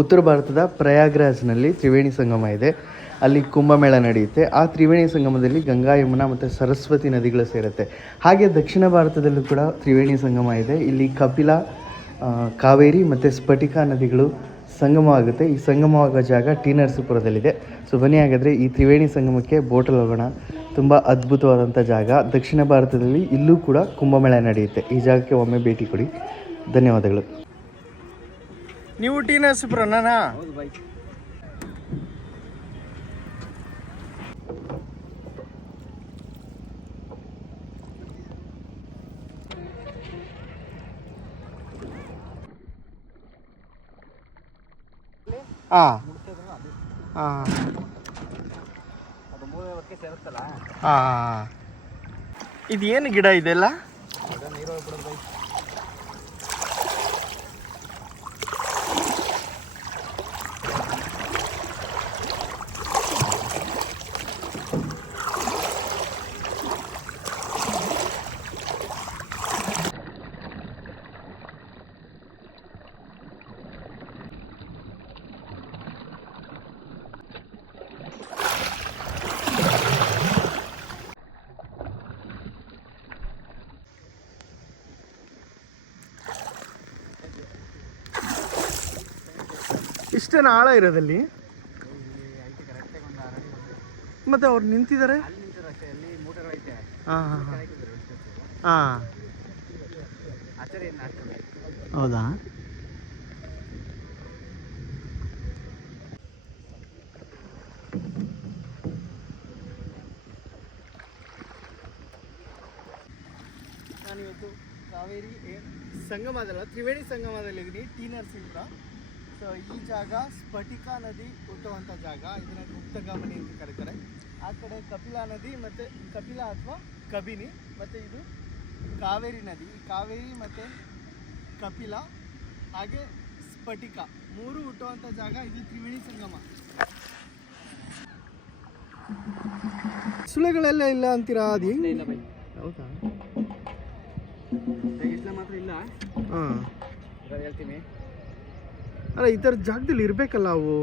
ಉತ್ತರ ಭಾರತದ ಪ್ರಯಾಗ್ರಾಜ್ನಲ್ಲಿ ತ್ರಿವೇಣಿ ಸಂಗಮ ಇದೆ. ಅಲ್ಲಿ ಕುಂಭಮೇಳ ನಡೆಯುತ್ತೆ. ಆ ತ್ರಿವೇಣಿ ಸಂಗಮದಲ್ಲಿ ಗಂಗಾ, ಯಮುನಾ ಮತ್ತು ಸರಸ್ವತಿ ನದಿಗಳು ಸೇರುತ್ತೆ. ಹಾಗೆ ದಕ್ಷಿಣ ಭಾರತದಲ್ಲೂ ಕೂಡ ತ್ರಿವೇಣಿ ಸಂಗಮ ಇದೆ. ಇಲ್ಲಿ ಕಪಿಲ ಕಾವೇರಿ ಮತ್ತು ಸ್ಫಟಿಕಾ ನದಿಗಳು ಸಂಗಮವಾಗುತ್ತೆ. ಈ ಸಂಗಮವಾಗೋ ಜಾಗ ಟಿ ನರಸೀಪುರದಲ್ಲಿದೆ. ಸೊ ಬನ್ನಿ ಹಾಗಾದರೆ ಈ ತ್ರಿವೇಣಿ ಸಂಗಮಕ್ಕೆ ಬೋಟಲ್ಲಿ ಹೋಗೋಣ ತುಂಬ ಅದ್ಭುತವಾದಂಥ ಜಾಗ. ದಕ್ಷಿಣ ಭಾರತದಲ್ಲಿ ಇಲ್ಲೂ ಕೂಡ ಕುಂಭಮೇಳ ನಡೆಯುತ್ತೆ. ಈ ಜಾಗಕ್ಕೆ ಒಮ್ಮೆ ಭೇಟಿ ಕೊಡಿ. ಧನ್ಯವಾದಗಳು. ನೀವು ಟಿ ನರಸೀಪುರನ ಹೌದು ಬೈ ಹಾಂ ಹಾಂ ಹಾಂ ಇದೇನು ಗಿಡ ಇದೆಲ್ಲ? ಇಷ್ಟೇನು ಆಳ ಇರೋದಲ್ಲಿ. ಮತ್ತೆ ಅವ್ರು ನಿಂತಿದ್ದಾರೆ? ಹಾಂ ಹೌದಾ? ನಾನಿವತ್ತು ಕಾವೇರಿ ಸಂಗಮದಲ್ಲ, ತ್ರಿವೇಣಿ ಸಂಗಮದಲ್ಲಿದ್ದೀನಿ ಟೀನರ್ಸ್ ನರಸೀಪುರ ಸೊ ಈ ಜಾಗ ಸ್ಫಟಿಕ ನದಿ ಹುಟ್ಟುವಂಥ ಜಾಗ. ಇದನ್ನ ಗುಪ್ತಗಾಮನಿ ಅಂತ ಕರೀತಾರೆ. ಆ ಕಡೆ ಕಪಿಲಾ ನದಿ ಮತ್ತು ಕಪಿಲಾ ಅಥವಾ ಕಬಿನಿ ಮತ್ತು ಇದು ಕಾವೇರಿ ನದಿ. ಈ ಕಾವೇರಿ ಮತ್ತು ಕಪಿಲಾ ಹಾಗೆ ಸ್ಫಟಿಕ ಮೂರು ಹುಟ್ಟುವಂಥ ಜಾಗ ಇದು ತ್ರಿವೇಣಿ ಸಂಗಮ. ಸುಳೆಗಳೆಲ್ಲ ಇಲ್ಲ ಅಂತೀರಾ ಅದು ಹೆಂಗೆ ಇಲ್ಲ ಬೈ ಹೌದಾ? ಮಾತ್ರ ಇಲ್ಲ? ಹಾಂ. ಹೇಳ್ತೀನಿ. ಅಲ್ಲ ಈ ಥರ ಜಾಗದಲ್ಲಿ ಇರಬೇಕಲ್ಲ ಅವು.